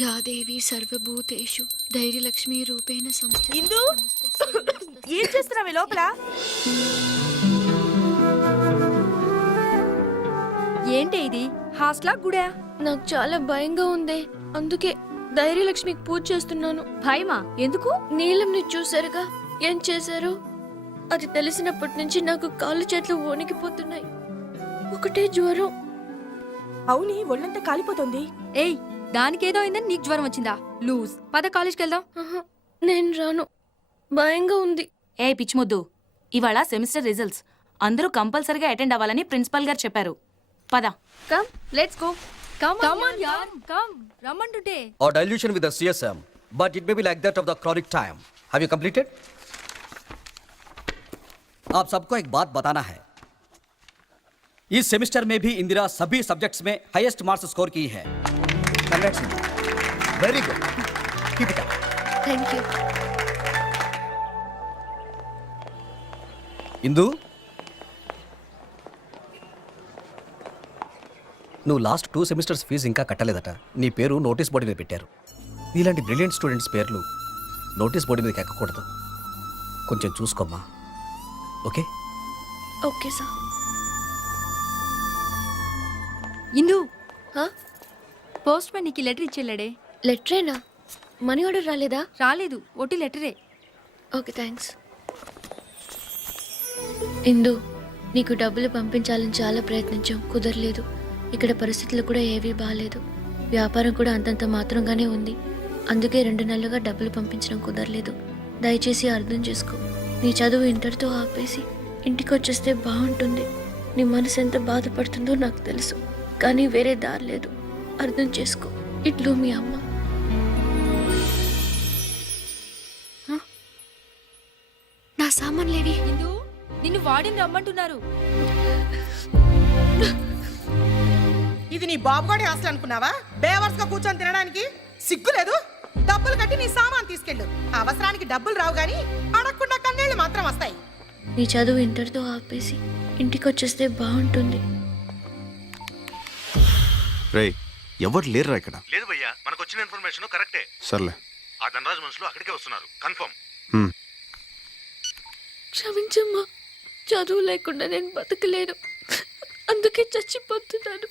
Yeah దేవి సర్వభూతేషు ధైర్యలక్ష్మీ రూపేణ సంస్థిత. ఇందు ఏం చేస్తున్నావే లోపల? ఏంటి ఇది? హాస్టలా గుడా? నాకు చాలా భయంగా ఉంది, అందుకే ధైర్యలక్ష్మికి పూజ చేస్తున్నాను. భయమా? ఎందుకు? నీలంని చూసారుగా ఏం చేశారు? అది తెలిసినప్పటి నుంచి నాకు కాళ్ళు చేతులు వణికిపోతున్నాయి. ఒకటే జ్వరం. అవుని ఒళ్ళంతా కాలిపోతుంది. ఏయ్, దానికేదో అయిందని నీకు జ్వరం వచ్చిందా? లూజ్. పద కాలేజ్కి వెళ్దాం. ఆహా, నేను రాను, భయంగా ఉంది. ఏ పిచ్చిమొద్దు, ఇవాళ సెమిస్టర్ రిజల్ట్స్ అందరూ కంపల్సరీగా అటెండ్ అవ్వాలని ప్రిన్సిపల్ గారు చెప్పారు. పద. Come, let's go. Come on యార్, come. రమ్మంటుంటే. Or dilution with the CSM, but it may be like that of the chronic time. Have you completed? आप सबको एक बात बताना है, इस सेमेस्टर में भी इंदिरा सभी सब्जेक्ट्स में हाईएस्ट मार्क्स स्कोर की है. Congrats. Very good. Keep it up. Thank you. Indu, నువ్వు లాస్ట్ 2 సెమిస్టర్స్ ఫీజు ఇంకా కట్టలేదట. నీ పేరు నోటీస్ బోర్డు మీద పెట్టారు. ఇలాంటి బ్రిలియంట్ స్టూడెంట్స్ పేర్లు నోటీస్ బోర్డు మీదకి ఎక్కకూడదు. కొంచెం చూసుకోమ్మా. ఓకే? Okay sir. ఇందు, హా? పోస్ట్ మ్యాన్ నీకు లెటర్ ఇచ్చేళ్ళాడే. లెటరేనా? మనీ ఆర్డర్ రాలేదా? రాలేదు, ఒట్టి లెటరే. Okay, thanks. ఇందు, నీకు డబ్బులు పంపించాలని చాలా ప్రయత్నించాం, కుదరలేదు. ఇక్కడ పరిస్థితులు కూడా ఏవీ బాగాలేదు. వ్యాపారం కూడా అంతంత మాత్రంగానే ఉంది. అందుకే 2 నెలలుగా డబ్బులు పంపించడం కుదరలేదు. దయచేసి అర్థం చేసుకో. నీ చదువు ఇంటర్తో ఆపేసి ఇంటికి వచ్చేస్తే బాగుంటుంది. నీ మనసు ఎంత బాధపడుతుందో నాకు తెలుసు, కానీ వేరే దారి లేదు. అర్థం చేసుకో. ఇట్లు మీ అమ్మ. నా సామాన్లేవి? ఇందు, నిన్ను వాడిని రమ్మంటున్నారు. ఇది నీ బాబుగాడి హాస్టల్ అనుకున్నావా? బేవర్స్ గా కూర్చొని తినడానికి సిగ్గు లేదు? డబ్బులు కట్టి నీ సామాన్ తీసుకెళ్ళు. అవసరానికి డబ్బులు రావు గాని అడగకుండా కన్నీళ్లు మాత్రం వస్తాయి. నీ చదువు ఇంటర్తో ఆపేసి ఇంటికి వచ్చేస్తే బాగుంటుంది. రేయ్, ఎవరు లేరురా ఇక్కడ? లేదు భయ్యా, మనకు వచ్చిన ఇన్ఫర్మేషన్ కరెక్టే. సర్లే. ఆ ధనరాజ్ మనుషులు అక్కడికే వస్తున్నారు, కన్ఫర్మ్. క్షమించమ్మా, చదువు లేకుండా నేను బతకలేను, అందుకే చచ్చిపోతున్నాను.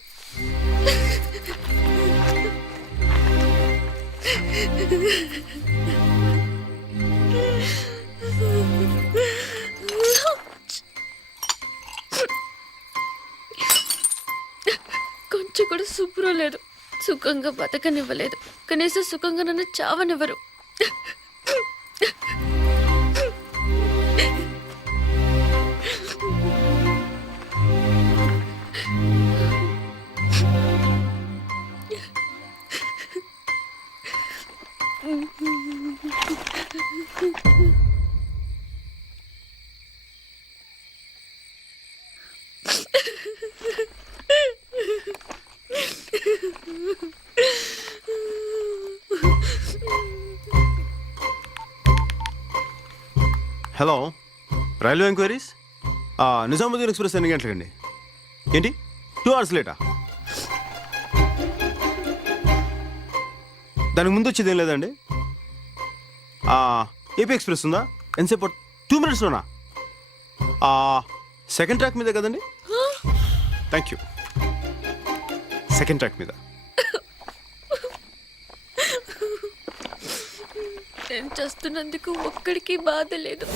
కొంచెం కూడా శుభ్రం లేదు, సుఖంగా బతకనివ్వలేదు. కనీసం సుఖంగా నన్ను చావనివ్వరు. Hello, railway enquiries. Nizamuddin express ఎన్ని గంటలకండి? ఏంటి 2 hours లేటా? దానికి ముందు వచ్చేది ఏం లేదండి. ఏపీ ఎక్స్ప్రెస్ ఉందా? ఎంతసేపు? 2 minutesలోనా? సెకండ్ ట్రాక్ మీద కదండి? Thank you. సెకండ్ ట్రాక్ మీద. నేను చేస్తున్నందుకు ఒక్కడికి బాధ లేదు.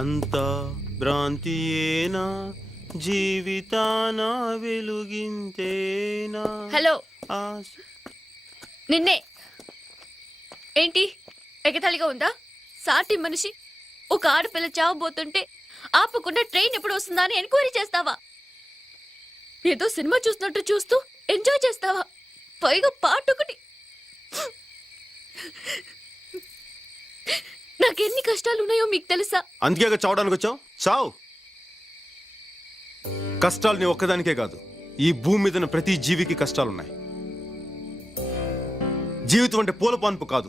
అంతా భ్రాంతియేనా జీవితాన వెలుగింతేనా హలో ఆశ. నిన్నే ఏంటి ఎగతాళిగా ఉందా? సాటి మనిషి ఒక ఆడపిల్ల చావబోతుంటే ఆపకుండా ట్రైన్ ఎప్పుడు వస్తుందా అని ఎంక్వైరీ చేస్తావా? ఏదో సినిమా చూస్తున్నట్టు చూస్తూ ఎంజాయ్ చేస్తావా? పైగా పాటొకటి. నాకెన్ని కష్టాలు ఉన్నాయో మీకు తెలుసా? అందుకే చావడానికి వచ్చావు, చావు. కష్టాలు నీ ఒక్కదానికే కాదు, ఈ భూమి మీద ఉన్న ప్రతి జీవికి కష్టాలున్నాయి. జీవితం అంటే పూల పాన్పు కాదు.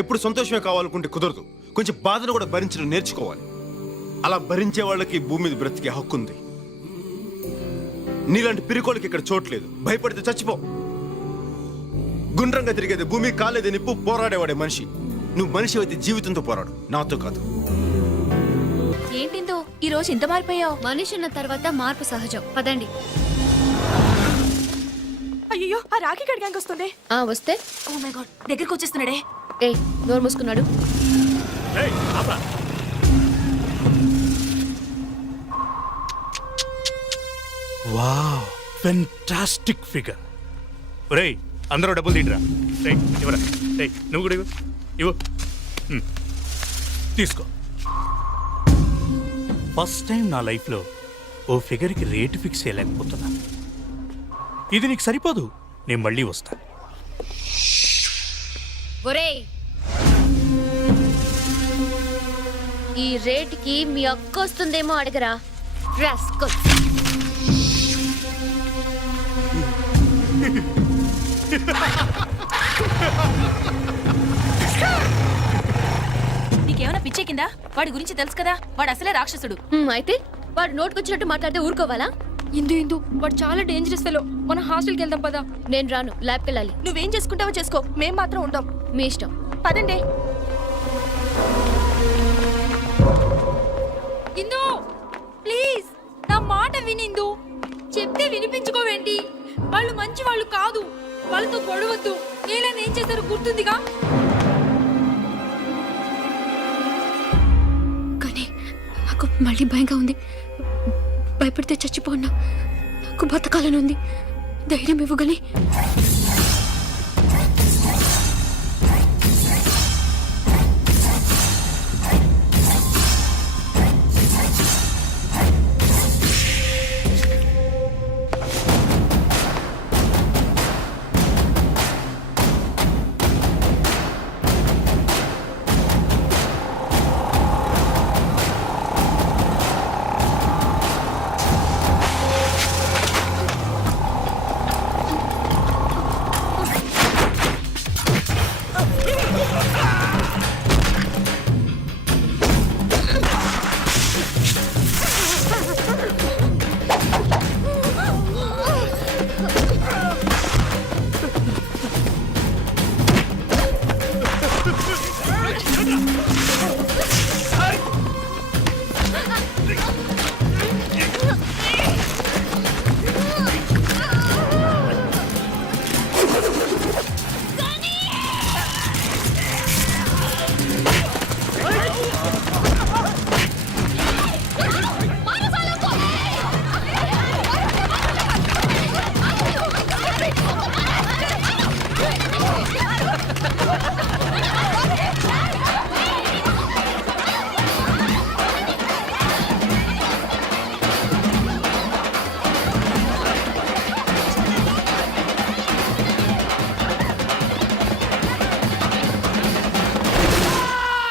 ఎప్పుడు సంతోషమే కావాలనుకుంటే కుదరదు. కొంచెం బాధను కూడా భరించడం నేర్చుకోవాలి. అలా భరించే వాళ్ళకి భూమి మీద బ్రతికే హక్కు ఉంది. నీలాంటి పిరికోళ్ళకి ఇక్కడ చోట్లేదు. భయపడితే చచ్చిపో. గుండ్రంగా తిరిగేది భూమి, కాలేది నిప్పు, పోరాడేవాడే మనిషి. నువ్వు మనిషి అయితే జీవితంతో పోరాడు, నాతో కాదు. ఏంటిందో ఈ రోజు ఇంత మారిపోయావు? మనిషి ఉన్న తర్వాత మార్పు సహజం. పదండి. అయ్యో ఆ రాఖీ గడి గ్యాంగ్ వస్తుంది. వస్తే ఓ మై గాడ్, దగ్గరికి వచ్చేస్తున్నాడే. ఏ నోరు మూసుకున్నాడు. Wow, fantastic figure. ఒరేయ్ అందరూ డబ్బులు తీయరా. రేయ్ ఇవ్వరా. రేయ్ నువ్వు కూడా ఇవ్వు. ఇవ్వు. తీసుకో. ఫస్ట్ టైం నా లైఫ్లో ఓ ఫిగర్కి రేటు ఫిక్స్ చేయలేకపోతున్నా. ఇది నీకు సరిపోదు, నేను మళ్ళీ వస్తా. ఒరేయ్, ఈ రేటుకి మీ అక్క వస్తుందేమో అడగరా. రాస్కల్. నీకేమైనా పిచ్చే కిందా? వాడి గురించి తెలుసు కదా, వాడు అసలే రాక్షసుడు. అయితే వాడు నోటుకొచ్చినట్టు మాట్లాడితే ఊరుకోవాలా? ఇందు వాడు చాలా డేంజరస్ ఫెలో. మన హాస్టల్కి వెళ్దాం పదా. నేను రాను, ల్యాబ్కి వెళ్ళాలి. నువ్వేం చేసుకుంటావో చేసుకో, మేం మాత్రం ఉంటాం. మీ ఇష్టం. పదండి. ఇందు ప్లీజ్ నా మాట వినిందు. చెప్తే వినిపించుకోవేంటి? వాళ్ళు మంచి వాళ్ళు కాదు, వాళ్ళతో గొడవద్దు. నీళ్ళని ఏం చేశారో గుర్తుందిగా. కానీ నాకు మళ్ళీ భయంగా ఉంది. భయపడితే చచ్చిపోన్నా. నాకు బతకాలని ఉంది. ధైర్యం ఇవ్వగలి.